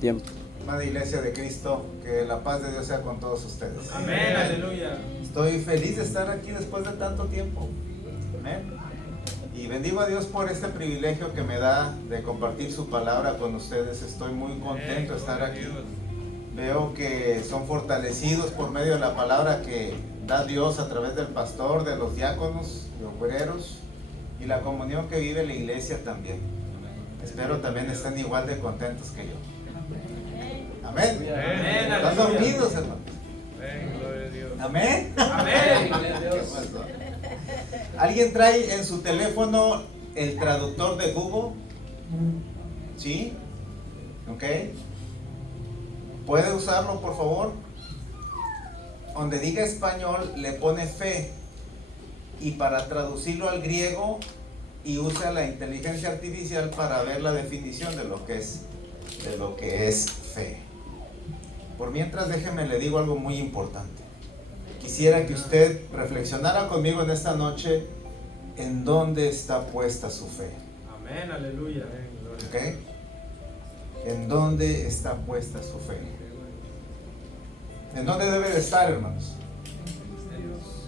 Tiempo. Amada Iglesia de Cristo, que la paz de Dios sea con todos ustedes. Amén, aleluya. Estoy feliz de estar aquí después de tanto tiempo. Amén. Y bendigo a Dios por este privilegio que me da de compartir su palabra con ustedes. Estoy muy contento de estar aquí. Veo que son fortalecidos por medio de la palabra que da Dios a través del pastor, de los diáconos y obreros y la comunión que vive la iglesia también. Espero también estén igual de contentos que yo. Amén. Amén. ¿Están dormidos, hermanos? Amén, gloria a Dios. Amén. Amén. ¿Qué pasó? ¿Alguien trae en su teléfono el traductor de Google? ¿Sí? ¿Ok? ¿Puede usarlo, por favor? Donde diga español, le pone fe. Y para traducirlo al griego, y usa la inteligencia artificial para ver la definición de lo que es fe. Por mientras, déjeme le digo algo muy importante. Quisiera que usted reflexionara conmigo en esta noche en dónde está puesta su fe. Amén, aleluya. ¿Ok? ¿En dónde está puesta su fe? ¿En dónde debe de estar, hermanos?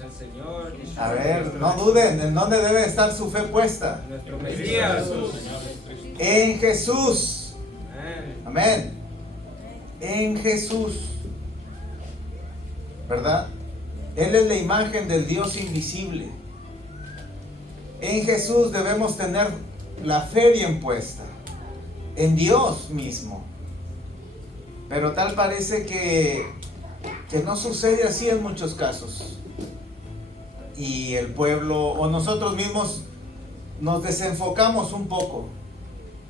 El Señor. A ver, no duden, ¿en dónde debe estar su fe puesta? Nuestro Mesías. En Jesús. Amén. Amén. En Jesús. ¿Verdad? Él es la imagen del Dios invisible. En Jesús debemos tener la fe bien puesta. En Dios mismo. Pero tal parece que no sucede así en muchos casos. Y el pueblo o nosotros mismos nos desenfocamos un poco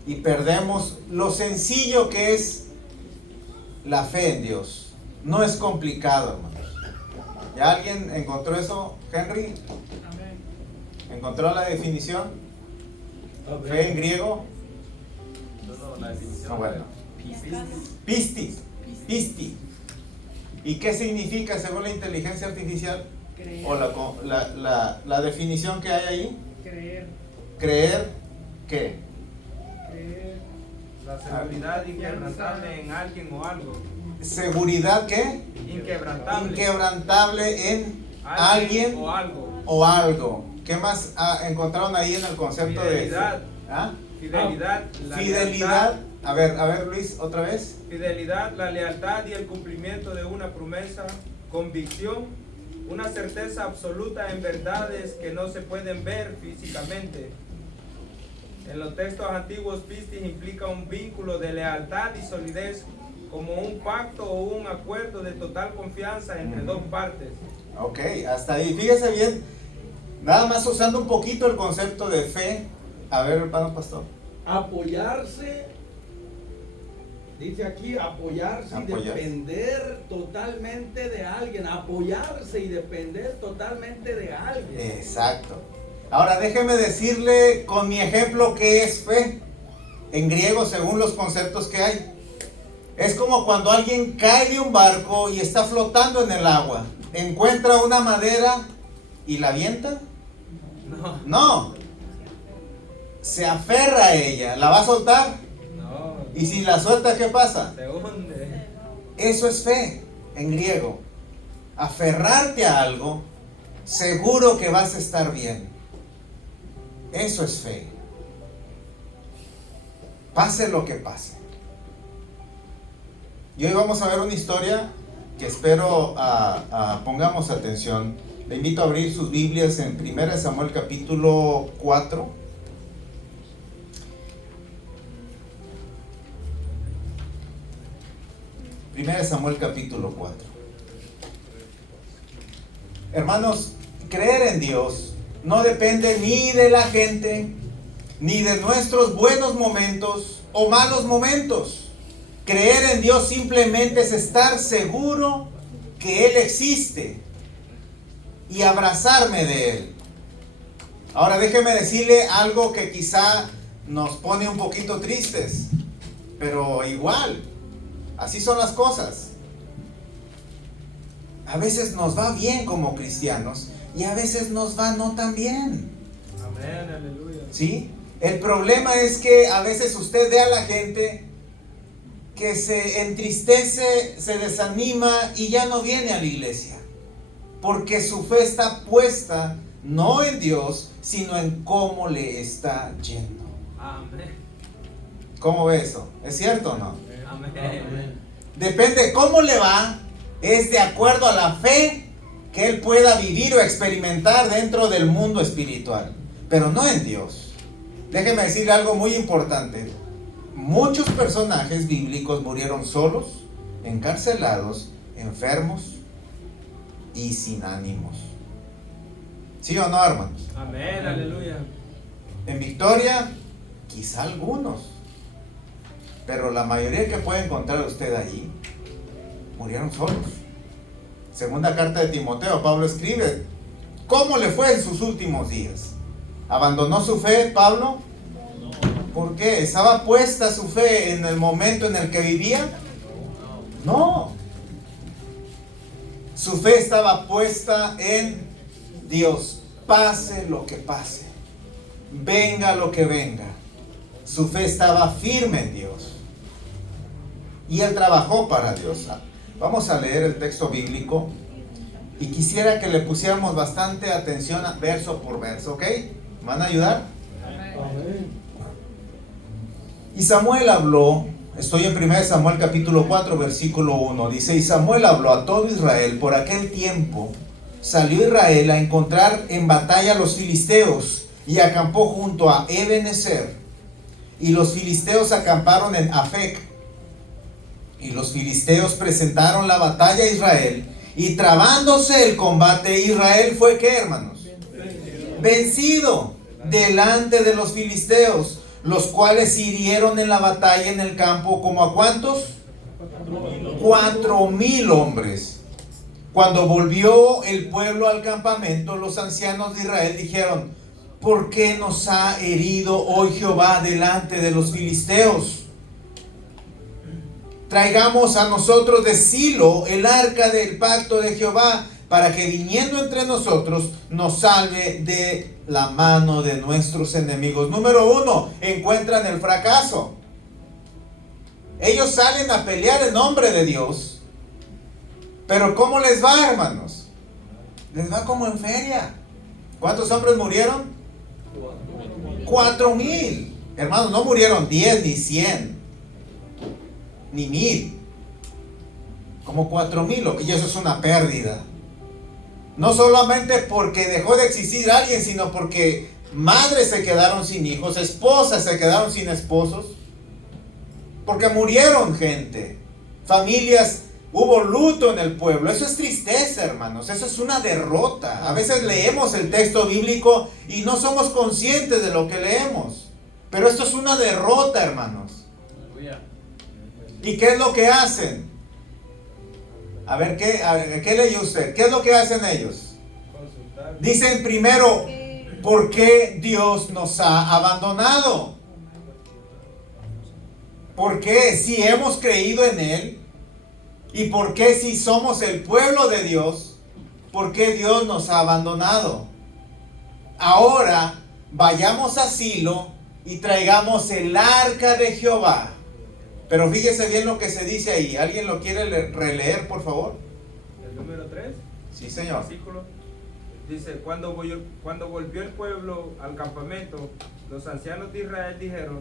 y perdemos lo sencillo que es la fe en Dios. No es complicado, hermanos. ¿Ya alguien encontró eso, Henry? ¿Encontró la definición? ¿Fe en griego? No, la definición. No, bueno. Pistis. Pisti. ¿Y qué significa según la inteligencia artificial? Creer. O la definición que hay ahí. Creer. Creer ¿qué? Creer. La seguridad inquebrantable en alguien o algo. Seguridad ¿qué? Inquebrantable. Inquebrantable en alguien o algo. o algo. ¿Qué más encontraron ahí en el concepto Fidelidad. de ¿Ah? Fidelidad. La Fidelidad. lealtad. A ver Luis, otra vez. Fidelidad, la lealtad y el cumplimiento de una promesa. Convicción, una certeza absoluta en verdades que no se pueden ver físicamente. En los textos antiguos, pistis implica un vínculo de lealtad y solidez, como un pacto o un acuerdo de total confianza entre dos partes. Ok, hasta ahí. Fíjese bien, nada más usando un poquito el concepto de fe. A ver, hermano pastor. Apoyarse, dice aquí, apoyarse y depender totalmente de alguien. Apoyarse y depender totalmente de alguien. Exacto. Ahora déjeme decirle con mi ejemplo qué es fe en griego según los conceptos que hay. Es como cuando alguien cae de un barco y está flotando en el agua. ¿Encuentra una madera y la avienta? No. Se aferra a ella. ¿La va a soltar? No, Y si la suelta, ¿qué pasa? se hunde. Eso es fe en griego. Aferrarte a algo, seguro que vas a estar bien. Eso es fe. Pase lo que pase. Y hoy vamos a ver una historia que espero pongamos atención. Le invito a abrir sus Biblias en 1 Samuel capítulo 4. Primera Samuel capítulo 4. Hermanos, creer en Dios no depende ni de la gente, ni de nuestros buenos momentos o malos momentos. Creer en Dios simplemente es estar seguro que Él existe y abrazarme de Él. Ahora déjeme decirle algo que quizá nos pone un poquito tristes, pero igual, así son las cosas. A veces nos va bien como cristianos y a veces nos va no tan bien. Amén, aleluya. ¿Sí? El problema es que a veces usted ve a la gente que se entristece, se desanima y ya no viene a la iglesia. Porque su fe está puesta no en Dios, sino en cómo le está yendo. Amén. ¿Cómo ve eso? ¿Es cierto o no? Amén. Depende cómo le va, es de acuerdo a la fe que él pueda vivir o experimentar dentro del mundo espiritual, pero no en Dios. Déjeme decirle algo muy importante. Muchos personajes bíblicos murieron solos, encarcelados, enfermos y sin ánimos. ¿Sí o no, hermanos? Amén, aleluya. En victoria, quizá algunos, pero la mayoría que puede encontrar usted allí murieron solos. Segunda carta de Timoteo, Pablo escribe cómo le fue en sus últimos días. ¿Abandonó su fe, Pablo? ¿Por qué? ¿Estaba puesta su fe en el momento en el que vivía? No. Su fe estaba puesta en Dios. Pase lo que pase, venga lo que venga, su fe estaba firme en Dios. Y él trabajó para Dios. Vamos a leer el texto bíblico. Y quisiera que le pusiéramos bastante atención a verso por verso, ¿ok? ¿Me van a ayudar? Amén. Y Samuel habló, estoy en 1 Samuel capítulo 4, versículo 1. Dice, y Samuel habló a todo Israel. Por aquel tiempo salió Israel a encontrar en batalla a los filisteos y acampó junto a Ebenezer. Y los filisteos acamparon en Afec. Y los filisteos presentaron la batalla a Israel. Y trabándose el combate, Israel fue, ¿qué, hermanos? Vencido delante de los filisteos, los cuales hirieron en la batalla en el campo, ¿como a cuántos? 4,000 hombres. Cuando volvió el pueblo al campamento, los ancianos de Israel dijeron, ¿por qué nos ha herido hoy Jehová delante de los filisteos? Traigamos a nosotros de Silo el arca del pacto de Jehová, para que viniendo entre nosotros nos salve de la mano de nuestros enemigos. Número 1, encuentran el fracaso. Ellos salen a pelear en nombre de Dios. Pero ¿cómo les va, hermanos? Les va como en feria. ¿Cuántos hombres murieron? 4,000. Hermanos, no murieron 10 ni 100 ni 1,000. Como 4,000. Y eso es una pérdida. No solamente porque dejó de existir alguien, sino porque madres se quedaron sin hijos, esposas se quedaron sin esposos, porque murieron gente, familias. Hubo luto en el pueblo. Eso es tristeza, hermanos. Eso es una derrota. A veces leemos el texto bíblico y no somos conscientes de lo que leemos. Pero esto es una derrota, hermanos. ¿Y qué es lo que hacen? A ver, ¿qué leyó usted? ¿Qué es lo que hacen ellos? Dicen primero, ¿por qué Dios nos ha abandonado? ¿Por qué? Si hemos creído en Él. ¿Y por qué, si somos el pueblo de Dios, por qué Dios nos ha abandonado? Ahora vayamos a Silo y traigamos el arca de Jehová. Pero fíjese bien lo que se dice ahí. ¿Alguien lo quiere releer, por favor? El número 3. Sí, señor. Versículo. Dice, cuando volvió el pueblo al campamento, los ancianos de Israel dijeron,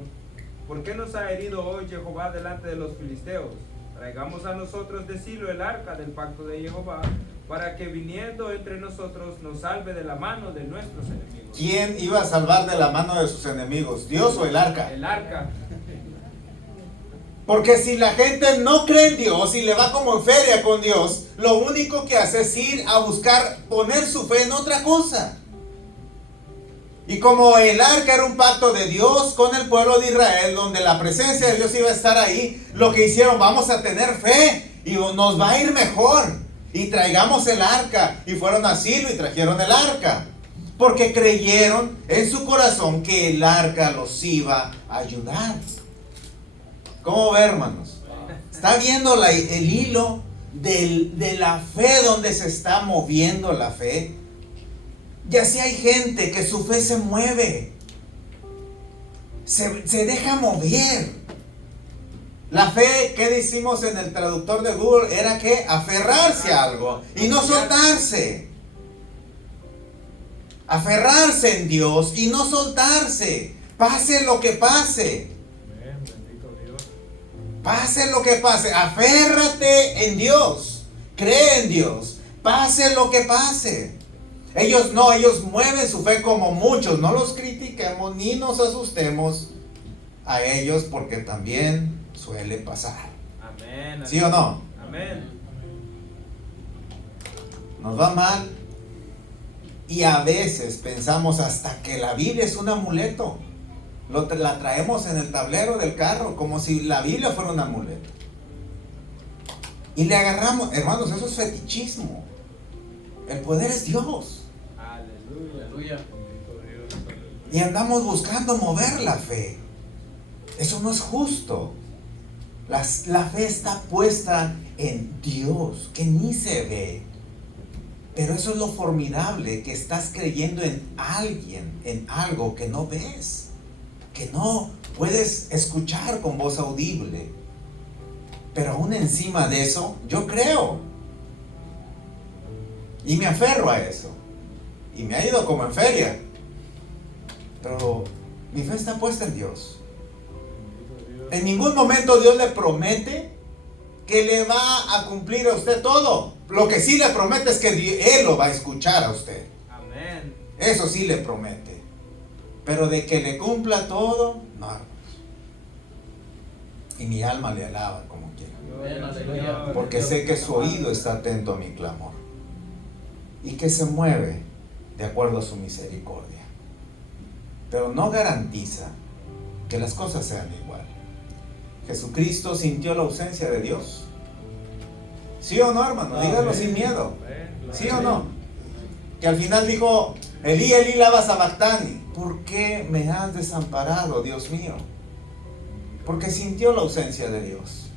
¿por qué nos ha herido hoy Jehová delante de los filisteos? Traigamos a nosotros de Silo el arca del pacto de Jehová, para que viniendo entre nosotros nos salve de la mano de nuestros enemigos. ¿Quién iba a salvar de la mano de sus enemigos? ¿Dios o el arca? El arca. Porque si la gente no cree en Dios y le va como en feria con Dios, lo único que hace es ir a buscar poner su fe en otra cosa. Y como el arca era un pacto de Dios con el pueblo de Israel, donde la presencia de Dios iba a estar ahí, lo que hicieron, vamos a tener fe y nos va a ir mejor. Y traigamos el arca. Y fueron a Silo y trajeron el arca. Porque creyeron en su corazón que el arca los iba a ayudar. ¿Cómo ve, hermanos? ¿Está viendo el hilo de la fe, donde se está moviendo la fe? Y así hay gente que su fe se mueve, se deja mover. La fe, ¿qué decimos en el traductor de Google? Era que aferrarse a algo y no soltarse. Aferrarse en Dios y no soltarse. Pase lo que pase. Pase lo que pase. Aférrate en Dios. Cree en Dios. Pase lo que pase. Ellos no, ellos mueven su fe como muchos. No los critiquemos ni nos asustemos a ellos porque también suele pasar. Amén. ¿Sí o no? Amén. Nos va mal y a veces pensamos hasta que la Biblia es un amuleto. La traemos en el tablero del carro como si la Biblia fuera un amuleto. Y le agarramos, hermanos, eso es fetichismo. El poder es Dios. Aleluya. Y andamos buscando mover la fe. Eso no es justo. La fe está puesta en Dios, que ni se ve. Pero eso es lo formidable, que estás creyendo en alguien, en algo que no ves, que no puedes escuchar con voz audible. Pero aún encima de eso, yo creo. Y me aferro a eso. Y me ha ido como en feria. Pero mi fe está puesta en Dios. En ningún momento Dios le promete que le va a cumplir a usted todo. Lo que sí le promete es que Él lo va a escuchar a usted. Amén. Eso sí le promete. Pero de que le cumpla todo, no. Y mi alma le alaba como quiera. Porque sé que su oído está atento a mi clamor. Y que se mueve de acuerdo a su misericordia. Pero no garantiza que las cosas sean igual. Jesucristo sintió la ausencia de Dios. ¿Sí o no, hermano? Dígalo sin miedo. ¿Sí o no? Que al final dijo, Elí, Elí, lama sabactani. ¿Por qué me has desamparado, Dios mío? Porque sintió la ausencia de Dios.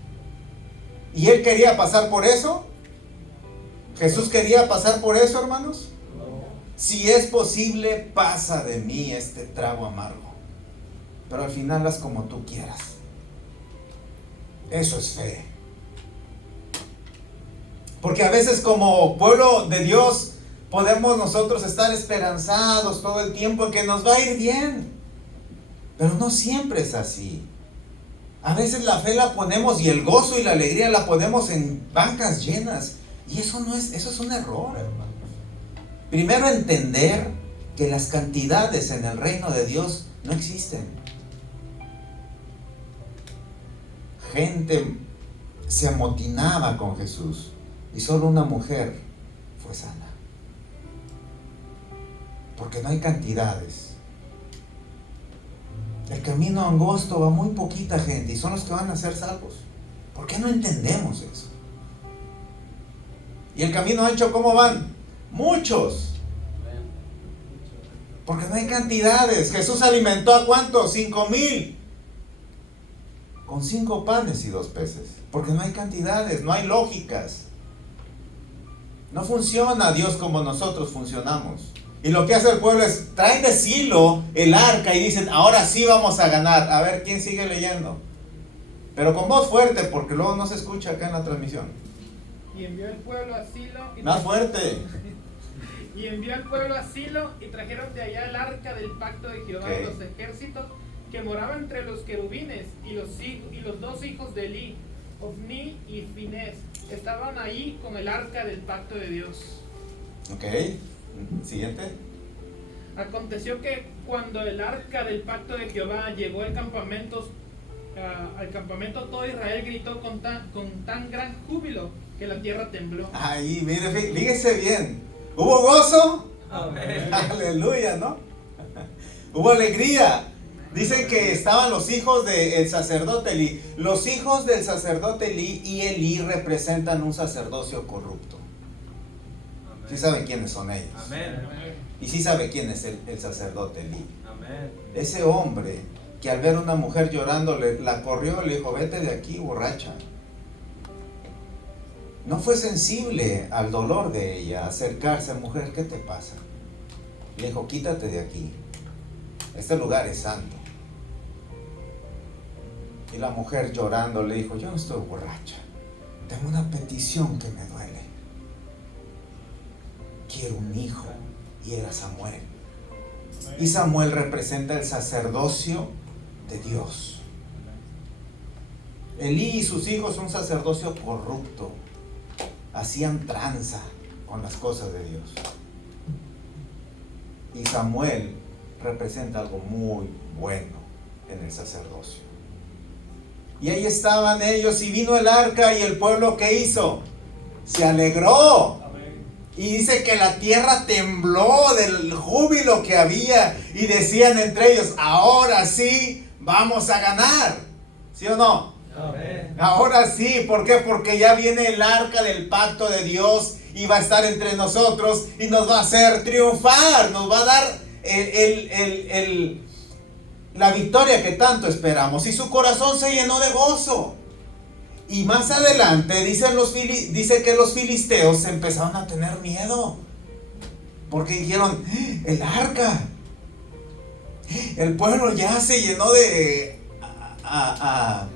¿Y él quería pasar por eso? ¿Jesús quería pasar por eso, hermanos? Si es posible, pasa de mí este trago amargo. Pero al final haz como tú quieras. Eso es fe. Porque a veces como pueblo de Dios podemos nosotros estar esperanzados todo el tiempo en que nos va a ir bien. Pero no siempre es así. A veces la fe la ponemos y el gozo y la alegría la ponemos en bancas llenas. Y eso es un error, hermanos. Primero entender que las cantidades en el reino de Dios no existen. Gente se amotinaba con Jesús y solo una mujer fue sana. Porque no hay cantidades. El camino angosto va muy poquita gente y son los que van a ser salvos. ¿Por qué no entendemos eso? ¿Y el camino ancho cómo van? Muchos. Porque no hay cantidades. Jesús alimentó ¿a cuántos? 5,000. Con 5 panes y 2 peces. Porque no hay cantidades, no hay lógicas. No funciona Dios como nosotros funcionamos. Y lo que hace el pueblo es, traen de Silo el arca y dicen, ahora sí vamos a ganar. A ver, ¿quién sigue leyendo? Pero con voz fuerte, porque luego no se escucha acá en la transmisión. Y envió el pueblo a Silo. Más fuerte. Y envió al pueblo a Silo y trajeron de allá el arca del pacto de Jehová de los ejércitos, que moraba entre los querubines, y los 2 hijos de Elí, Ofni y Finés, estaban ahí con el arca del pacto de Dios. Ok, siguiente. Aconteció que cuando el arca del pacto de Jehová llegó al campamento, todo Israel gritó con tan gran júbilo que la tierra tembló. Ahí, mire, fíjese bien. ¿Hubo gozo? Amén. Aleluya, ¿no? Hubo alegría. Dicen que estaban los hijos del sacerdote Elí. Los hijos del sacerdote Elí y Elí representan un sacerdocio corrupto. ¿Sí saben quiénes son ellos? Amén. Y sí sabe quién es el sacerdote Elí. Amén. Ese hombre que al ver a una mujer llorando la corrió y le dijo, vete de aquí, borracha. No fue sensible al dolor de ella, acercarse, mujer, ¿qué te pasa? Le dijo, quítate de aquí. Este lugar es santo. Y la mujer llorando le dijo, yo no estoy borracha, tengo una petición que me duele. Quiero un hijo. Y era Samuel. Y Samuel representa el sacerdocio de Dios. Elí y sus hijos, un sacerdocio corrupto, hacían tranza con las cosas de Dios. Y Samuel representa algo muy bueno en el sacerdocio. Y ahí estaban ellos, y vino el arca, y el pueblo, ¿qué hizo? Se alegró. Y dice que la tierra tembló del júbilo que había, y decían entre ellos, ahora sí vamos a ganar. ¿Sí o no? Amén. Ahora sí. ¿Por qué? Porque ya viene el arca del pacto de Dios y va a estar entre nosotros y nos va a hacer triunfar, nos va a dar la victoria que tanto esperamos. Y su corazón se llenó de gozo. Y más adelante dice que los filisteos empezaron a tener miedo, porque dijeron, el arca, el pueblo ya se llenó de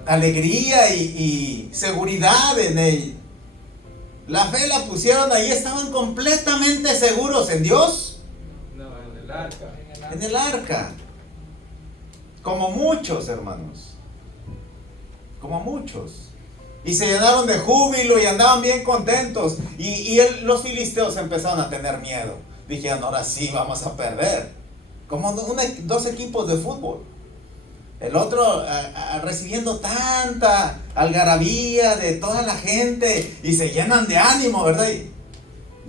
alegría y seguridad en él. La fe la pusieron ahí, estaban completamente seguros en Dios. No, en el arca. En el arca. Como muchos, hermanos. Como muchos. Y se llenaron de júbilo y andaban bien contentos. Y los filisteos empezaron a tener miedo. Dijeron, ahora sí vamos a perder. Como dos equipos de fútbol. El otro recibiendo tanta algarabía de toda la gente. Y se llenan de ánimo, ¿verdad?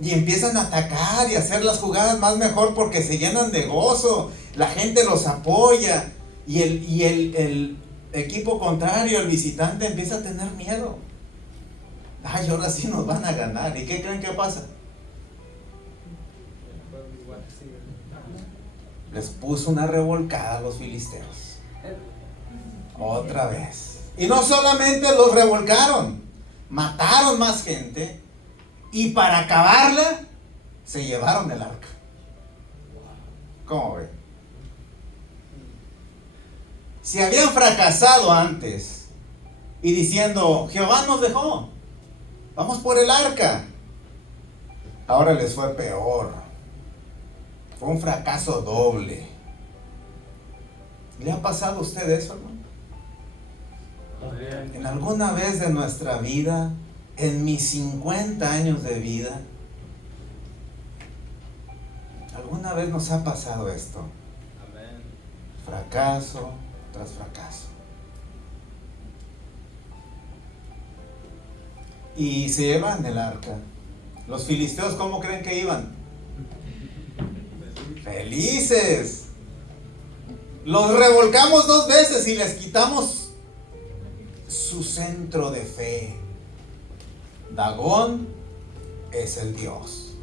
Y empiezan a atacar y a hacer las jugadas más mejor porque se llenan de gozo. La gente los apoya. Y el equipo contrario, el visitante, empieza a tener miedo. Ay, ahora sí nos van a ganar. ¿Y qué creen que pasa? Les puso una revolcada a los filisteos. Otra vez. Y no solamente los revolcaron, mataron más gente. Y para acabarla, se llevaron el arca. ¿Cómo ven? Si habían fracasado antes y diciendo, Jehová nos dejó, vamos por el arca, ahora les fue peor. Fue un fracaso doble. ¿Le ha pasado a usted eso, hermano? En alguna vez de nuestra vida, en mis 50 años de vida, alguna vez nos ha pasado esto. Amén. Fracaso tras fracaso. Y se llevan el arca. Los filisteos, ¿cómo creen que iban? Felices. Los revolcamos 2 veces y les quitamos su centro de fe. Dagón es el Dios.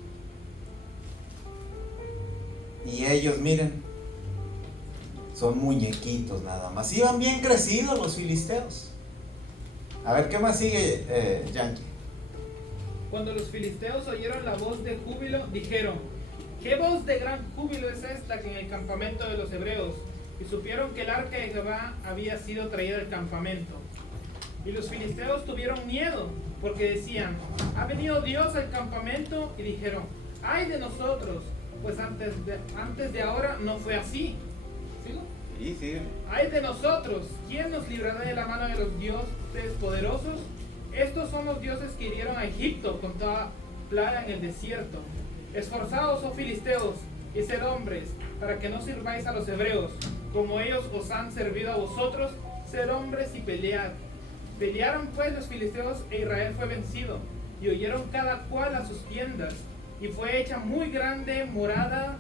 Y ellos, miren, son muñequitos nada más. Iban bien crecidos los filisteos. A ver, ¿qué más sigue, Yankee? Cuando los filisteos oyeron la voz de júbilo, dijeron, ¿qué voz de gran júbilo es esta que en el campamento de los hebreos? Y supieron que el arca de Jehová había sido traída del campamento. Y los filisteos tuvieron miedo, porque decían, ¿ha venido Dios al campamento? Y dijeron, ¡ay de nosotros! Pues antes de ahora no fue así. ¿Sigo? Sí. ¡Ay de nosotros! ¿Quién nos librará de la mano de los dioses poderosos? Estos son los dioses que hirieron a Egipto con toda plaga en el desierto. Esforzaos, oh filisteos, y sed hombres, para que no sirváis a los hebreos, como ellos os han servido a vosotros. Sed hombres y pelead. Pelearon pues los filisteos, e Israel fue vencido, y huyeron cada cual a sus tiendas, y fue hecha muy grande mortandad,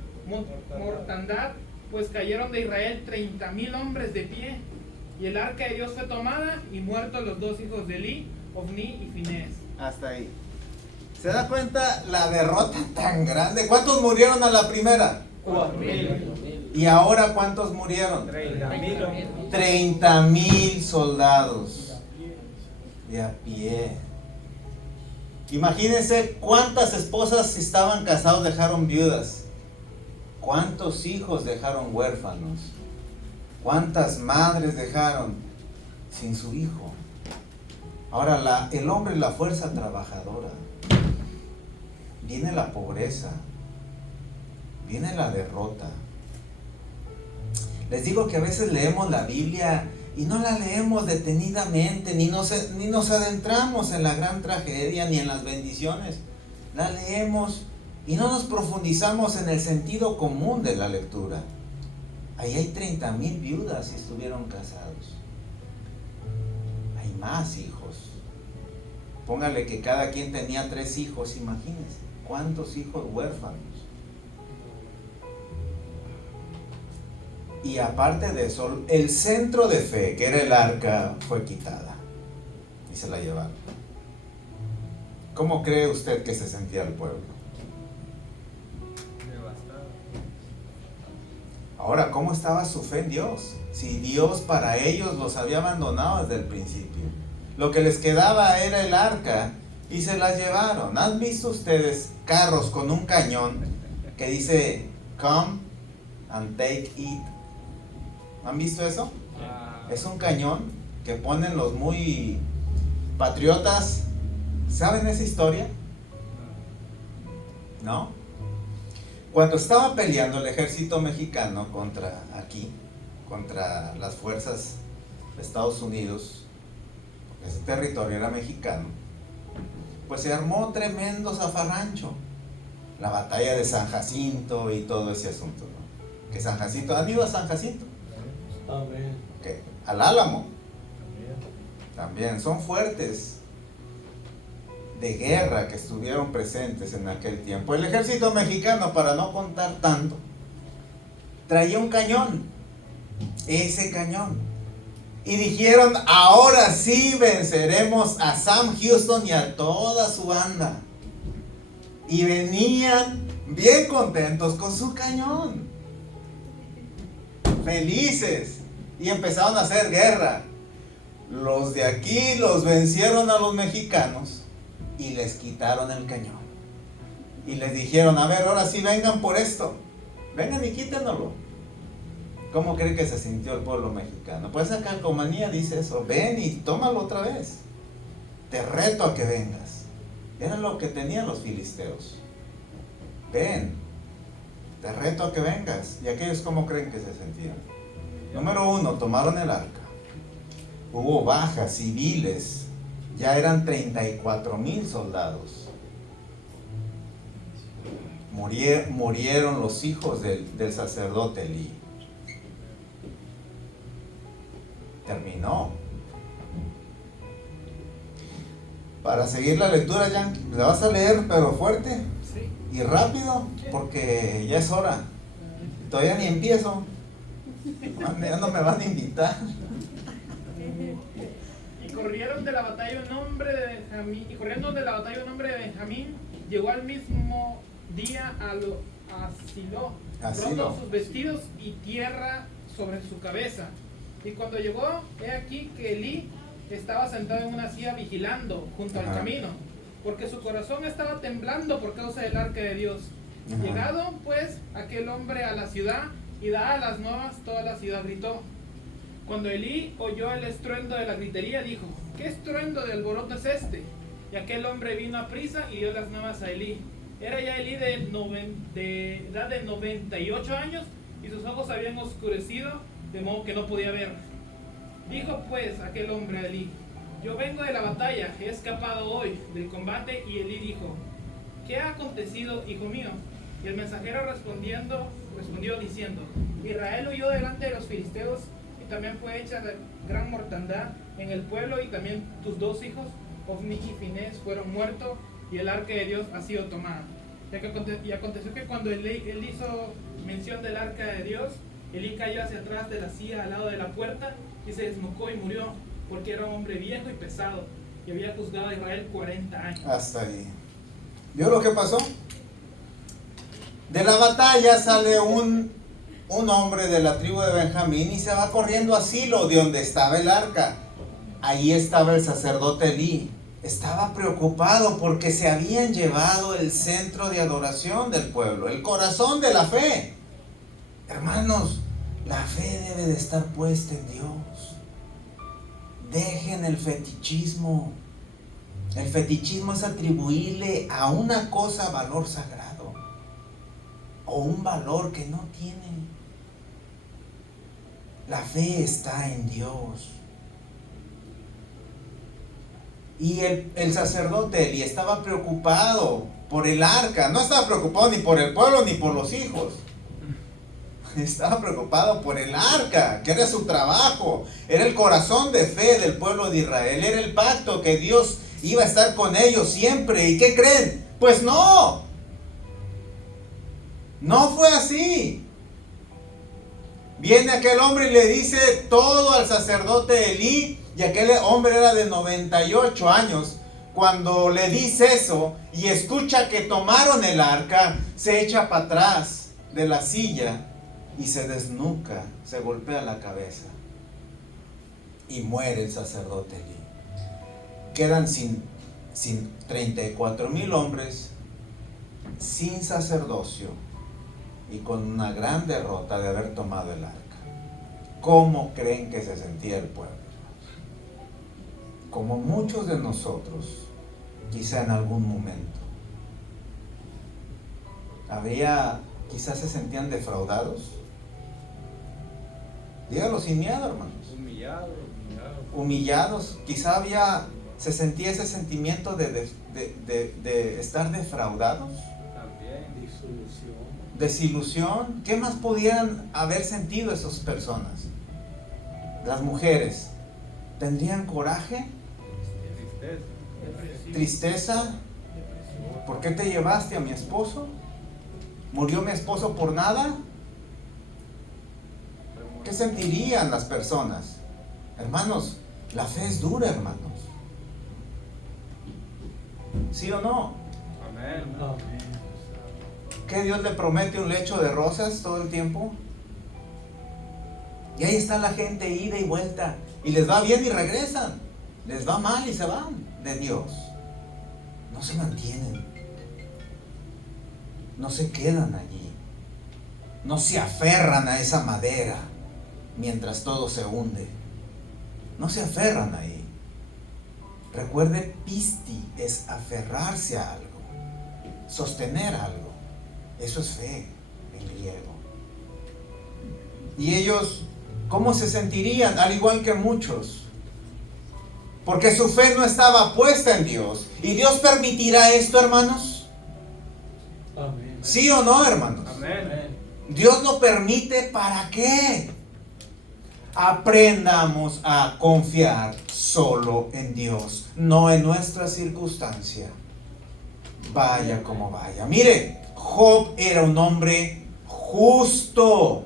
pues cayeron de Israel 30,000 hombres de pie. Y el arca de Dios fue tomada, y muertos los 2 hijos de Elí, Ofni y Finés. Hasta ahí. ¿Se da cuenta la derrota tan grande? ¿Cuántos murieron a la primera? 4,000. ¿Y ahora cuántos murieron? 30,000. 30,000 soldados de a pie. Imagínense cuántas esposas, si estaban casados, dejaron viudas. Cuántos hijos dejaron huérfanos. Cuántas madres dejaron. sin su hijo. Ahora el hombre es la fuerza trabajadora. Viene la pobreza, viene la derrota. Les digo que a veces leemos la Biblia y no la leemos detenidamente, ni nos adentramos en la gran tragedia ni en las bendiciones. La leemos y no nos profundizamos en el sentido común de la lectura. Ahí hay 30,000 viudas y estuvieron casados. Hay más hijos. Póngale que cada quien tenía 3 hijos, imagínense. ¿Cuántos hijos huérfanos? Y aparte de eso, el centro de fe, que era el arca, fue quitada. Y se la llevaron. ¿Cómo cree usted que se sentía el pueblo? Devastado. Ahora, ¿cómo estaba su fe en Dios? Si Dios para ellos los había abandonado desde el principio. Lo que les quedaba era el arca y se las llevaron. ¿Han visto ustedes carros con un cañón que dice come and take it? ¿Han visto eso? Es un cañón que ponen los muy patriotas. ¿Saben esa historia? ¿No? Cuando estaba peleando el ejército mexicano contra las fuerzas de Estados Unidos, ese territorio era mexicano, pues se armó tremendo zafarrancho. La batalla de San Jacinto y todo ese asunto, ¿no? Que San Jacinto, ¿han ido a San Jacinto? Amén. ¿Qué? Al Álamo. También son fuertes de guerra que estuvieron presentes en aquel tiempo. El ejército mexicano, para no contar tanto, traía un cañón, ese cañón, y dijeron: ahora sí venceremos a Sam Houston y a toda su banda. Y venían bien contentos con su cañón, felices, y empezaron a hacer guerra. Los de aquí los vencieron a los mexicanos y les quitaron el cañón. Y les dijeron: a ver, ahora sí vengan por esto. Vengan y quítenoslo. ¿Cómo cree que se sintió el pueblo mexicano? Pues esa calcomanía dice eso: ven y tómalo otra vez. Te reto a que vengas. Era lo que tenían los filisteos. Ven, te reto a que vengas. ¿Y aquellos cómo creen que se sentían? Número 1, tomaron el arca. Hubo bajas civiles. Ya eran 34,000 soldados. Murieron los hijos del sacerdote Elí. Terminó. Para seguir la lectura, Jan, la vas a leer pero fuerte y rápido, porque ya es hora. Todavía ni empiezo. Ya no me van a invitar. Y corrieron de la batalla un hombre de Benjamín, llegó al mismo día a Silo, rotos sus vestidos y tierra sobre su cabeza. Y cuando llegó, he aquí que Elí estaba sentado en una silla vigilando junto al camino, porque su corazón estaba temblando por causa del arca de Dios. Llegado pues aquel hombre a la ciudad y dadas las nuevas, toda la ciudad gritó. Cuando Elí oyó el estruendo de la gritería, dijo: ¿qué estruendo de alboroto es este? Y aquel hombre vino a prisa y dio las nuevas a Elí. Era ya Elí de edad de 98 años y sus ojos habían oscurecido de modo que no podía ver. Dijo pues aquel hombre a Elí: yo vengo de la batalla, he escapado hoy del combate. Y Elí dijo: ¿qué ha acontecido, hijo mío? Y el mensajero respondió diciendo: Israel huyó delante de los filisteos, y también fue hecha gran mortandad en el pueblo, y también tus 2 hijos, Ofni y Finés, fueron muertos, y el arca de Dios ha sido tomada. Y aconteció que cuando él hizo mención del arca de Dios, Elí cayó hacia atrás de la silla al lado de la puerta y se desnucó y murió, porque era un hombre viejo y pesado, y había juzgado a Israel 40 años. Hasta ahí. ¿Vio lo que pasó? De la batalla sale un hombre de la tribu de Benjamín y se va corriendo a Silo, de donde estaba el arca. Ahí estaba el sacerdote Elí. Estaba preocupado porque se habían llevado el centro de adoración del pueblo, el corazón de la fe. Hermanos, la fe debe de estar puesta en Dios. Dejen el fetichismo. El fetichismo es atribuirle a una cosa valor sagrado o un valor que no tiene. La fe está en Dios. Y el sacerdote Eli estaba preocupado por el arca. No estaba preocupado ni por el pueblo ni por los hijos. Estaba preocupado por el arca, que era su trabajo. Era el corazón de fe del pueblo de Israel. Era el pacto que Dios iba a estar con ellos siempre. ¿Y qué creen? Pues no. No fue así. Viene aquel hombre y le dice todo al sacerdote Elí. Y aquel hombre era de 98 años. Cuando le dice eso y escucha que tomaron el arca, se echa para atrás de la silla y se desnuca, se golpea la cabeza y muere el sacerdote Elí. Quedan sin 34,000 hombres, sin sacerdocio y con una gran derrota de haber tomado el arca. ¿Cómo creen que se sentía el pueblo? Como muchos de nosotros, quizá en algún momento, quizás se sentían defraudados. Dígalo sin miedo, hermanos. Humillados. Quizá se sentía ese sentimiento de estar defraudados. También. Desilusión. ¿Qué más pudieran haber sentido esas personas? Las mujeres, ¿tendrían coraje? Tristeza. ¿Por qué te llevaste a mi esposo? ¿Murió mi esposo por nada? ¿Qué sentirían las personas? Hermanos, la fe es dura, hermanos. ¿Sí o no? Amén. ¿Qué Dios le promete un lecho de rosas todo el tiempo? Y ahí está la gente ida y vuelta. Y les va bien y regresan. Les va mal y se van de Dios. No se mantienen. No se quedan allí. No se aferran a esa madera mientras todo se hunde. No se aferran ahí. Recuerde, pisti es aferrarse a algo, sostener algo. Eso es fe en griego. Y ellos, ¿cómo se sentirían? Al igual que muchos. Porque su fe no estaba puesta en Dios. ¿Y Dios permitirá esto, hermanos? Amén. ¿Sí o no, hermanos? Amén. Dios lo permite, ¿para qué? Aprendamos a confiar solo en Dios, no en nuestra circunstancia. Vaya como vaya. Mire, Job era un hombre justo.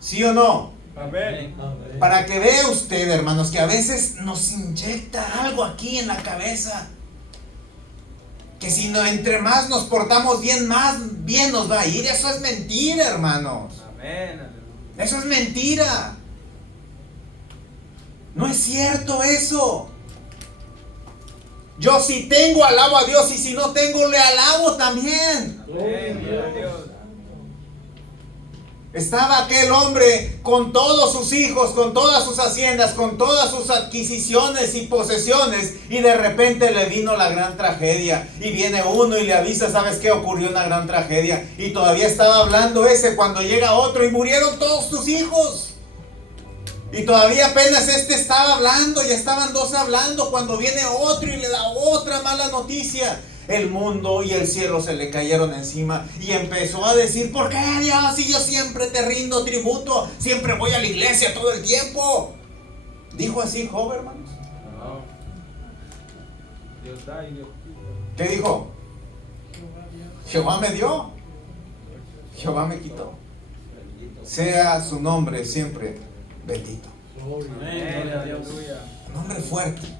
¿Sí o no? Amén. Para que vea usted, hermanos, que a veces nos inyecta algo aquí en la cabeza. Que si no, entre más nos portamos bien, más bien nos va a ir. Eso es mentira, hermanos. Amén. Eso es mentira. No es cierto eso. Yo si tengo, alabo a Dios, y si no tengo, le alabo también. Amén. Gloria a Dios. Estaba aquel hombre con todos sus hijos, con todas sus haciendas, con todas sus adquisiciones y posesiones, y de repente le vino la gran tragedia. Y viene uno y le avisa, ¿sabes qué? Ocurrió una gran tragedia. Y todavía estaba hablando ese cuando llega otro y murieron todos tus hijos. Y todavía apenas estaba hablando, ya estaban dos hablando, cuando viene otro y le da otra mala noticia. El mundo y el cielo se le cayeron encima y empezó a decir, ¿por qué, Dios? Si yo siempre te rindo tributo, siempre voy a la iglesia todo el tiempo. ¿Dijo así Job, hermanos? No. Dios da y Dios quita. ¿Qué dijo? Jehová me dio, Jehová me quitó. Sea su nombre siempre bendito. Amén. Aleluya. Un hombre fuerte.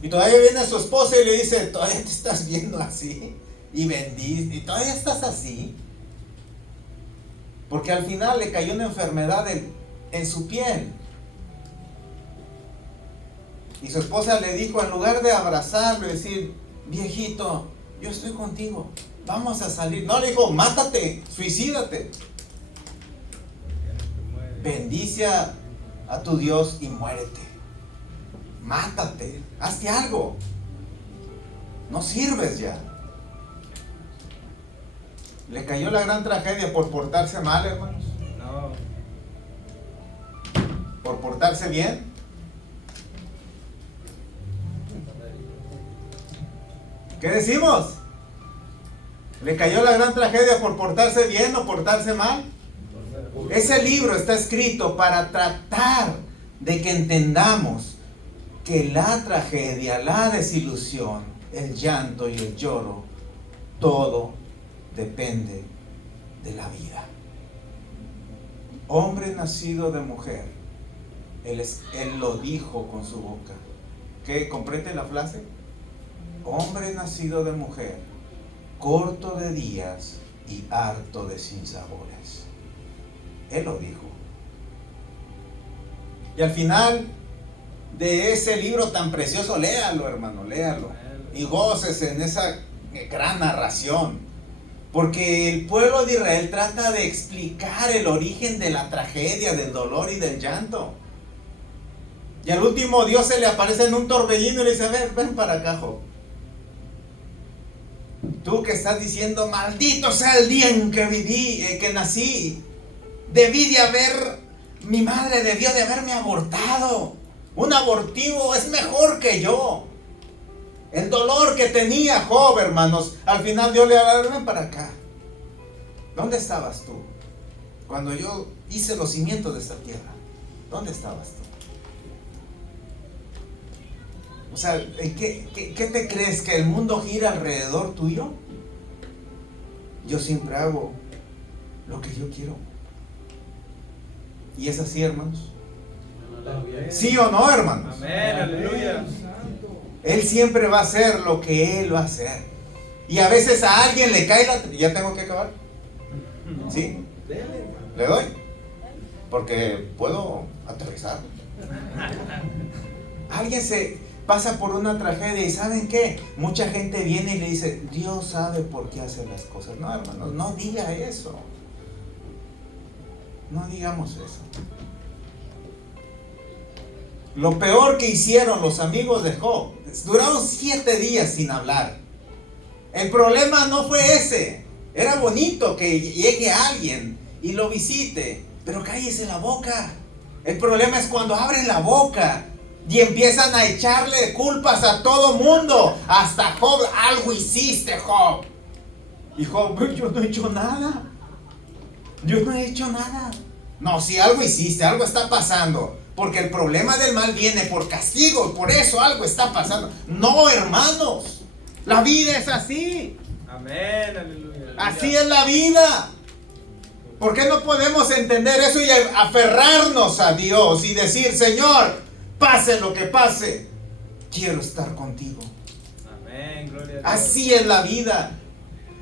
Y todavía viene su esposa y le dice, ¿todavía te estás viendo así? Y bendice, y todavía estás así. Porque al final le cayó una enfermedad en su piel. Y su esposa le dijo, en lugar de abrazarlo y decir, viejito, yo estoy contigo, vamos a salir. No, le dijo, mátate, suicídate. Bendice a tu Dios y muérete. Mátate, hazte algo. No sirves ya. ¿Le cayó la gran tragedia por portarse mal, hermanos? No. ¿Por portarse bien? ¿Qué decimos? ¿Le cayó la gran tragedia por portarse bien o portarse mal? Ese libro está escrito para tratar de que entendamos que la tragedia, la desilusión, el llanto y el lloro, todo depende de la vida. Hombre nacido de mujer, él lo dijo con su boca. ¿Qué? ¿Comprende la frase? Hombre nacido de mujer, corto de días y harto de sinsabores. Él lo dijo. Y al final de ese libro tan precioso, léalo, hermano, léalo. Y gócese en esa gran narración. Porque el pueblo de Israel trata de explicar el origen de la tragedia, del dolor y del llanto. Y al último Dios se le aparece en un torbellino y le dice: a ver, ven para acá, Job. Tú que estás diciendo: maldito sea el día en que nací. Mi madre debió de haberme abortado. Un abortivo es mejor que yo. El dolor que tenía Job, hermanos, al final Dios le habló: ven para acá. ¿Dónde estabas tú cuando yo hice los cimientos de esta tierra? ¿Dónde estabas tú? O sea, ¿qué te crees? ¿Que el mundo gira alrededor tuyo? Yo siempre hago lo que yo quiero. ¿Y es así, hermanos? ¿Sí o no, hermanos? Amén, aleluya. Él siempre va a hacer lo que Él va a hacer. Y a veces a alguien le cae la... ¿Ya tengo que acabar? ¿Sí? ¿Le doy? Porque puedo aterrizar. Alguien se pasa por una tragedia y ¿saben qué? Mucha gente viene y le dice: Dios sabe por qué hace las cosas. No, hermanos, no diga eso. No digamos eso. Lo peor que hicieron los amigos de Job, duraron 7 días sin hablar. El problema no fue ese. Era bonito que llegue alguien y lo visite, pero cállese la boca. El problema es cuando abren la boca y empiezan a echarle culpas a todo mundo. Hasta Job: algo hiciste, Job. Y Job: yo no he hecho nada. Yo no he hecho nada. No, si algo hiciste, algo está pasando. Porque el problema del mal viene por castigo. Por eso algo está pasando. No, hermanos. La vida es así. Amén, aleluya. Así es la vida. ¿Por qué no podemos entender eso y aferrarnos a Dios y decir: Señor, pase lo que pase, quiero estar contigo? Amén, gloria a Dios. Así es la vida.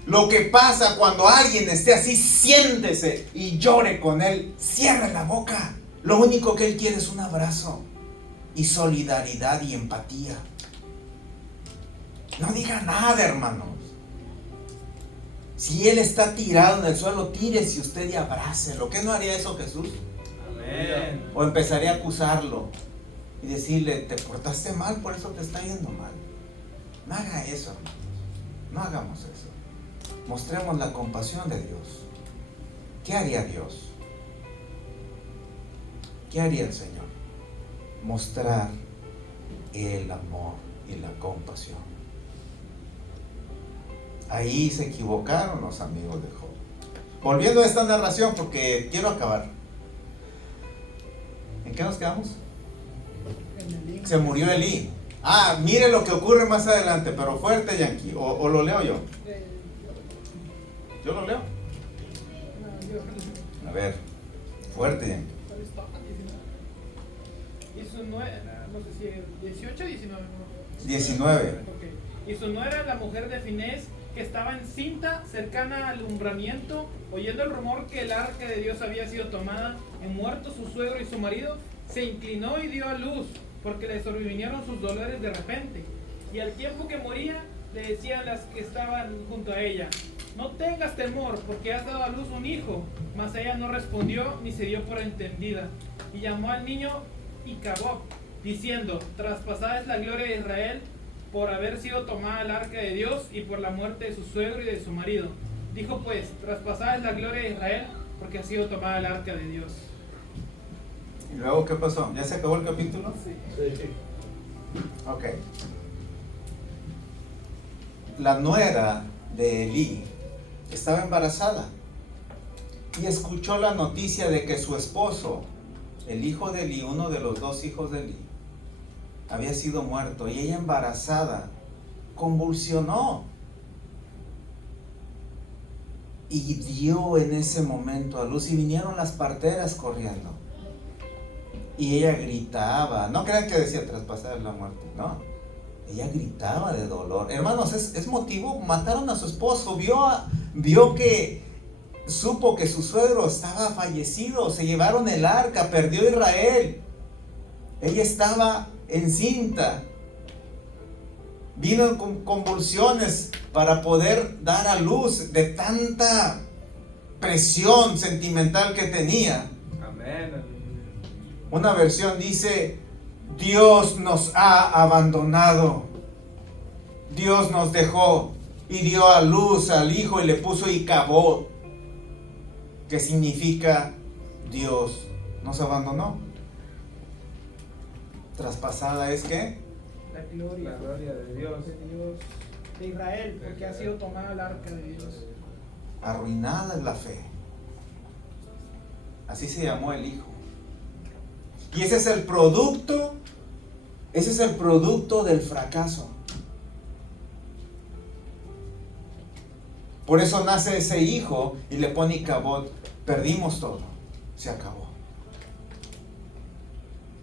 Lo que pasa cuando alguien esté así, siéntese y llore con él. Cierre la boca. Lo único que él quiere es un abrazo y solidaridad y empatía. No diga nada, hermanos. Si él está tirado en el suelo, tírese usted y abrácelo. ¿Qué no haría eso Jesús? Amén. O empezaría a acusarlo y decirle: te portaste mal, por eso te está yendo mal. No haga eso, hermanos. No hagamos eso. Mostremos la compasión de Dios. ¿Qué haría Dios? ¿Qué haría el Señor? Mostrar el amor y la compasión. Ahí se equivocaron los amigos de Job. Volviendo a esta narración, porque quiero acabar. ¿En qué nos quedamos? Se murió Elí. Mire lo que ocurre más adelante, pero fuerte, Yankee. O lo leo yo. ¿Yo lo leo? A ver, fuerte, Yankee. Y su nuera, no sé si 18 o 19. 19. Okay. Y su nuera, la mujer de Finés, que estaba encinta, cercana al alumbramiento, oyendo el rumor que el arca de Dios había sido tomada, en muerto su suegro y su marido, se inclinó y dio a luz, porque le sobrevinieron sus dolores de repente. Y al tiempo que moría, le decían las que estaban junto a ella: no tengas temor, porque has dado a luz un hijo. Mas ella no respondió ni se dio por entendida. y llamó al niño Icabod, diciendo: traspasada es la gloria de Israel por haber sido tomada el arca de Dios y por la muerte de su suegro y de su marido. Dijo pues: traspasada es la gloria de Israel porque ha sido tomada el arca de Dios. ¿Y luego qué pasó? ¿Ya se acabó el capítulo? Sí. Sí. Ok. La nuera de Elí estaba embarazada y escuchó la noticia de que su esposo, el hijo de Elí, uno de los dos hijos de Elí, había sido muerto, y ella, embarazada, convulsionó y dio en ese momento a luz, y vinieron las parteras corriendo y ella gritaba. No crean que decía traspasar la muerte, no, ella gritaba de dolor. Hermanos, es motivo. Mataron a su esposo, vio que supo que su suegro estaba fallecido, se llevaron el arca, perdió Israel, ella estaba encinta, vino con convulsiones para poder dar a luz de tanta presión sentimental que tenía. Amén. Una versión dice: Dios nos ha abandonado, Dios nos dejó, y dio a luz al hijo y le puso Icabod, que significa Dios nos abandonó. Traspasada es ¿qué? La gloria de Dios. de Israel porque ha sido tomada el arca de Dios. Arruinada es la fe. Así se llamó el hijo. Y ese es el producto del fracaso. Por eso nace ese hijo y le pone Icabod. Perdimos todo, se acabó.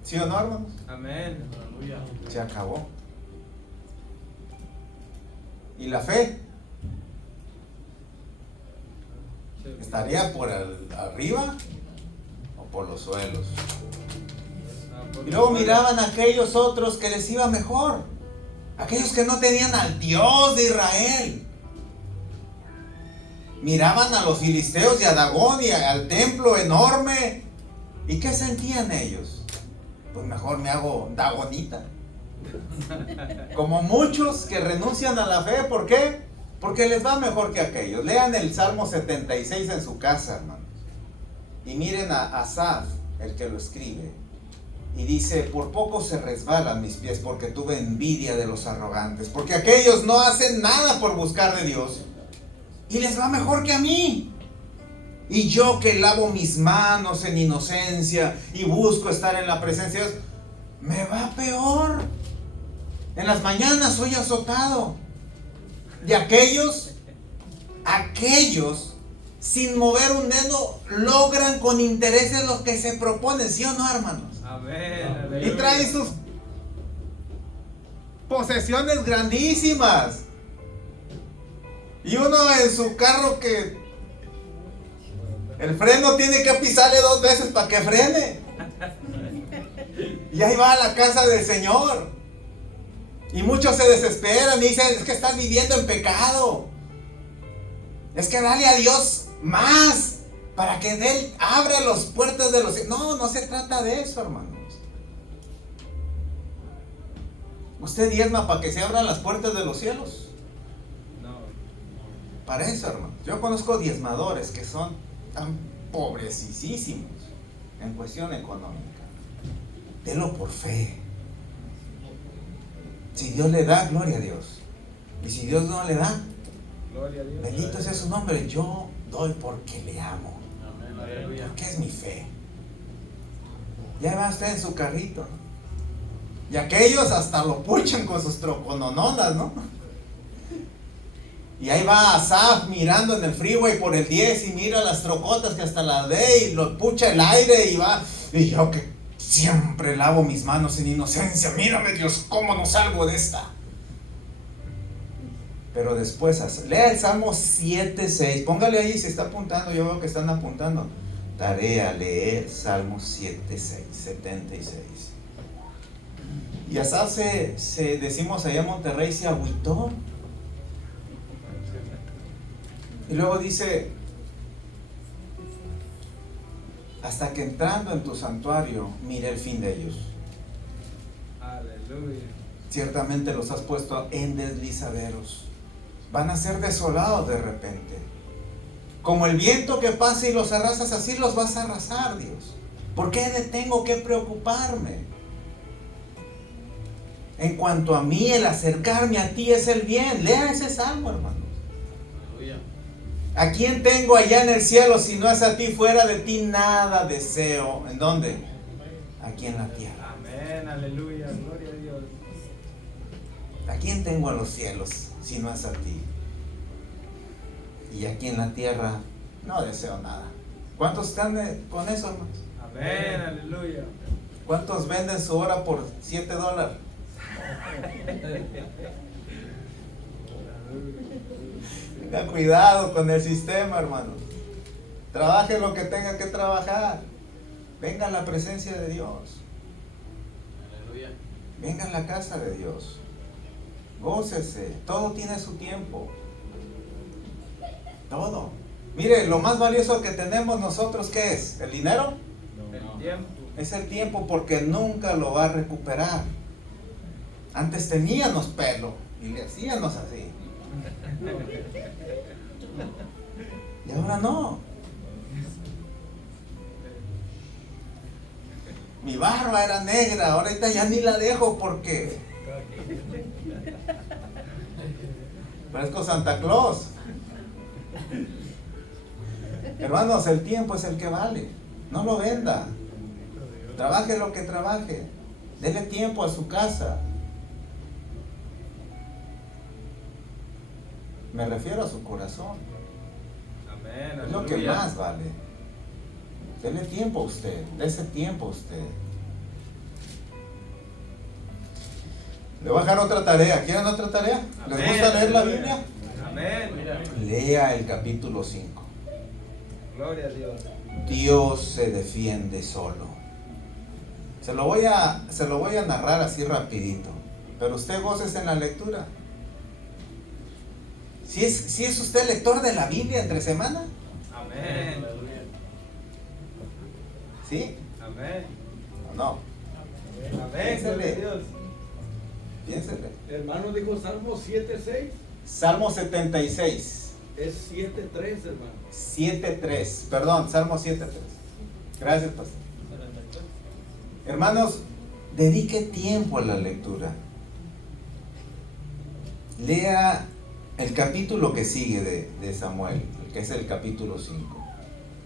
¿Sí o no, hermanos? Amén. Aleluya. Se acabó. ¿Y la fe? ¿Estaría por arriba o por los suelos? Y luego miraban a aquellos otros que les iba mejor, aquellos que no tenían al Dios de Israel. Miraban a los filisteos y a Dagón y al templo enorme. ¿Y qué sentían ellos? Pues mejor me hago dagonita. Como muchos que renuncian a la fe. ¿Por qué? Porque les va mejor que aquellos. Lean el Salmo 76 en su casa, hermanos, y miren a Asaf, el que lo escribe, y dice: por poco se resbalan mis pies, porque tuve envidia de los arrogantes, porque aquellos no hacen nada por buscar de Dios y les va mejor que a mí. Y yo, que lavo mis manos en inocencia y busco estar en la presencia de Dios, me va peor. En las mañanas soy azotado. Y aquellos sin mover un dedo logran con intereses lo que se proponen, ¿sí o no, hermanos? Amén. Y traen sus posesiones grandísimas. Y uno en su carro que el freno tiene que pisarle 2 veces para que frene. Y ahí va a la casa del Señor. Y muchos se desesperan y dicen: es que estás viviendo en pecado. Es que dale a Dios más para que Él abra las puertas de los cielos. No, no se trata de eso, hermanos. ¿Usted diezma para que se abran las puertas de los cielos? No. Para eso, hermanos. Yo conozco diezmadores que son tan pobrecísimos en cuestión económica. Delo por fe. Si Dios le da, gloria a Dios. Y si Dios no le da, Gloria a Dios. bendito sea su nombre. Yo doy porque le amo, Amén. Aleluya. porque es mi fe. Ya va usted en su carrito, ¿no? Y aquellos hasta lo puchan con sus troconononas, ¿no? Y ahí va Asaf mirando en el freeway por el 10 y mira las trocotas que hasta las ve y lo pucha el aire y va. Y yo, que siempre lavo mis manos en inocencia, mírame, Dios, cómo no salgo de esta. Pero después, lea el Salmo 7:6. Póngale ahí si está apuntando. Yo veo que están apuntando. Tarea, leer Salmo 7:6, 76. Y Asaf decimos allá en Monterrey, se agüitó. Y luego dice: hasta que entrando en tu santuario miré el fin de ellos. Aleluya. Ciertamente los has puesto en deslizaderos. Van a ser desolados de repente. Como el viento que pasa y los arrasas, así los vas a arrasar, Dios. ¿Por qué tengo que preocuparme? En cuanto a mí, el acercarme a ti es el bien. Lea ese salmo, hermanos. ¿A quién tengo allá en el cielo si no es a ti? Fuera de ti nada deseo. ¿En dónde? Aquí en la tierra. Amén, aleluya, gloria a Dios. ¿A quién tengo en los cielos si no es a ti? Y aquí en la tierra no deseo nada. ¿Cuántos están con eso, hermanos? Amén, aleluya. ¿Cuántos venden su hora por $7? Tenga cuidado con el sistema, hermanos. Trabaje lo que tenga que trabajar. Venga a la presencia de Dios. Venga a la casa de Dios. Gócese. Todo tiene su tiempo. Todo. Mire, lo más valioso que tenemos nosotros, ¿qué es? ¿El dinero? El tiempo. Es el tiempo, porque nunca lo va a recuperar. Antes teníamos pelo y le hacíamos así. Y ahora no. Mi barba era negra, ahorita ya ni la dejo porque parezco Santa Claus. Hermanos, el tiempo es el que vale. No lo venda. Trabaje lo que trabaje. Dele tiempo a su casa. Me refiero a su corazón. Amén, Es lo que aleluya. más vale. Dele tiempo a usted. Dese tiempo a usted. Le voy a dejar otra tarea. ¿Quieren otra tarea? ¿Les Amén, gusta leer la aleluya. Biblia? Amén. Lea el capítulo 5. Gloria a Dios. Dios se defiende solo. Se lo voy a narrar así rapidito. Pero usted gócese en la lectura. Si es usted lector de la Biblia entre semana, Amén. ¿sí? Amén. ¿O no? Amén. Gloria a Dios. Piénsele. Hermano dijo Salmo 7:6. Salmo 76, Es 7:3, hermano. 7:3. Perdón, Salmo 7:3. Gracias, pastor. Hermanos, dedique tiempo a la lectura. Lea el capítulo que sigue de Samuel, que es el capítulo 5.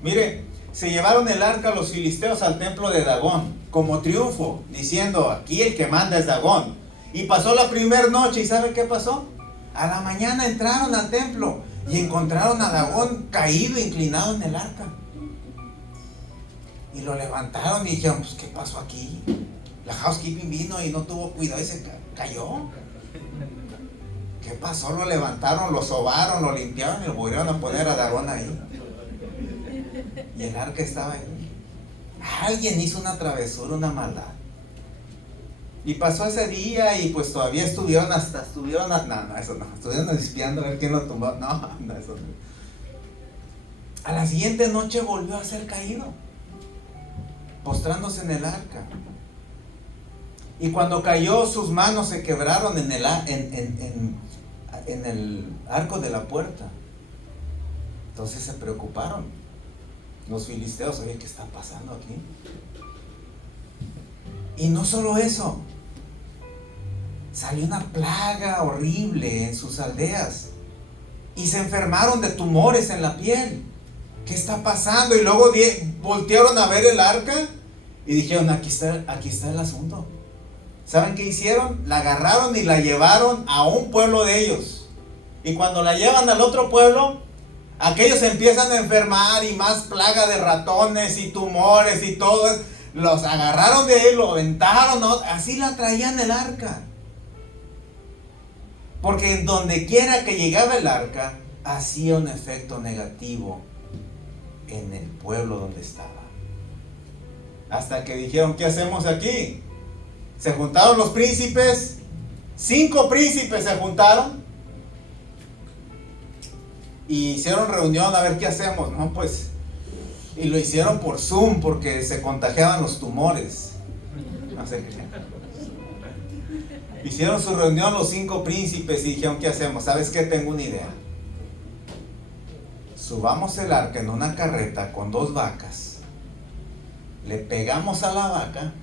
Mire, se llevaron el arca los filisteos al templo de Dagón como triunfo, diciendo: aquí el que manda es Dagón. Y pasó la primera noche, ¿y sabe qué pasó? A la mañana entraron al templo y encontraron a Dagón caído, inclinado en el arca. Y lo levantaron y dijeron: pues ¿qué pasó aquí? La housekeeping vino y no tuvo cuidado y se cayó. ¿Qué pasó? Lo levantaron, lo sobaron, lo limpiaron y lo volvieron a poner a Dagón ahí. Y el arca estaba ahí. Alguien hizo una travesura, una maldad. Y pasó ese día y pues todavía estuvieron, no, eso no, estuvieron espiando a ver quién lo tumbó. No, eso no. A la siguiente noche volvió a ser caído, postrándose en el arca. Y cuando cayó, sus manos se quebraron en el arco de la puerta. Entonces se preocuparon los filisteos: oye, ¿qué está pasando aquí? Y no solo eso, salió una plaga horrible en sus aldeas y se enfermaron de tumores en la piel. ¿Qué está pasando? Y luego voltearon a ver el arca y dijeron: aquí está el asunto. ¿Saben qué hicieron? La agarraron y la llevaron a un pueblo de ellos. Y cuando la llevan al otro pueblo, aquellos empiezan a enfermar y más plaga de ratones y tumores y todo. Los agarraron de ahí, lo aventaron, ¿no? Así la traían el arca. Porque en donde quiera que llegaba el arca, hacía un efecto negativo en el pueblo donde estaba. Hasta que dijeron: ¿qué hacemos aquí? Se juntaron los príncipes, 5 príncipes se juntaron y hicieron reunión a ver qué hacemos. No, pues Y lo hicieron por Zoom porque se contagiaban los tumores. No sé qué. Hicieron su reunión los 5 príncipes y dijeron, ¿qué hacemos? ¿Sabes qué? Tengo una idea. Subamos el arca en una carreta con 2 vacas. Le pegamos a la vaca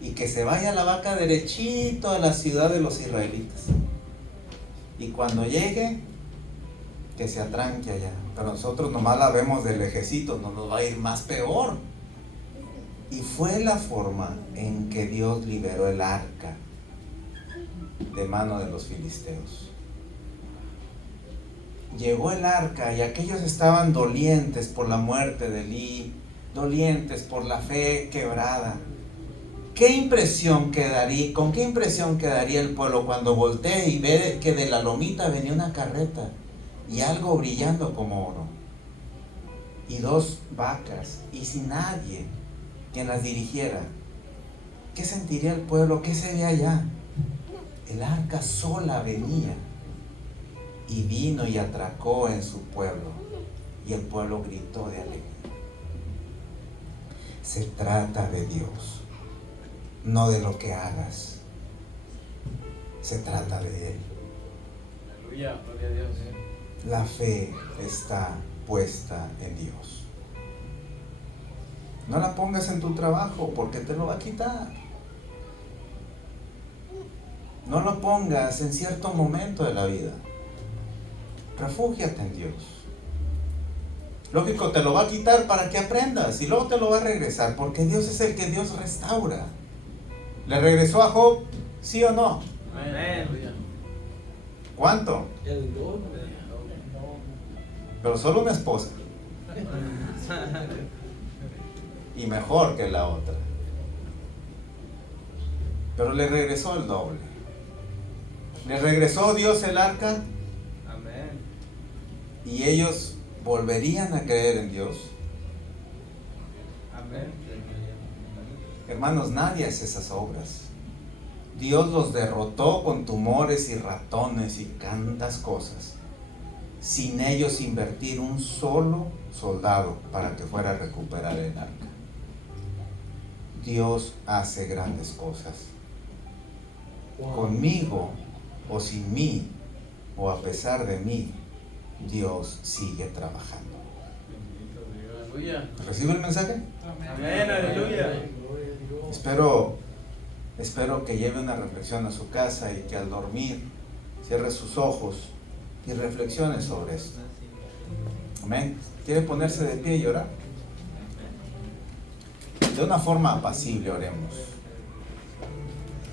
y que se vaya la vaca derechito a la ciudad de los israelitas. Y cuando llegue, que se atranque allá. Pero nosotros nomás la vemos del lejecito, no nos va a ir más peor. Y fue la forma en que Dios liberó el arca de mano de los filisteos. Llegó el arca y aquellos estaban dolientes por la muerte de Elí, dolientes por la fe quebrada. ¿Qué impresión quedaría, con qué impresión quedaría el pueblo cuando voltee y ve que de la lomita venía una carreta y algo brillando como oro? Y 2 vacas y sin nadie quien las dirigiera. ¿Qué sentiría el pueblo? ¿Qué se ve allá? El arca sola venía y vino y atracó en su pueblo, y el pueblo gritó de alegría. Se trata de Dios, no de lo que hagas. Se trata de Él. Aleluya, gloria a Dios. La fe está puesta en Dios. No la pongas en tu trabajo porque te lo va a quitar. No lo pongas en cierto momento de la vida. Refúgiate en Dios. Lógico, te lo va a quitar para que aprendas y luego te lo va a regresar, porque Dios es el que Dios restaura. ¿Le regresó a Job? ¿Sí o no? Amén. ¿Cuánto? El doble. Pero solo una esposa. Y mejor que la otra. Pero le regresó el doble. Le regresó Dios el arca. Amén. Y ellos volverían a creer en Dios. Amén. Hermanos, nadie hace esas obras. Dios los derrotó con tumores y ratones y tantas cosas, sin ellos invertir un solo soldado para que fuera a recuperar el arca. Dios hace grandes cosas. Conmigo o sin mí o a pesar de mí, Dios sigue trabajando. Aleluya. ¿Recibe el mensaje? Amén, aleluya. Espero que lleve una reflexión a su casa y que al dormir cierre sus ojos y reflexione sobre esto. Amén. ¿Quiere ponerse de pie y orar? De una forma apacible oremos.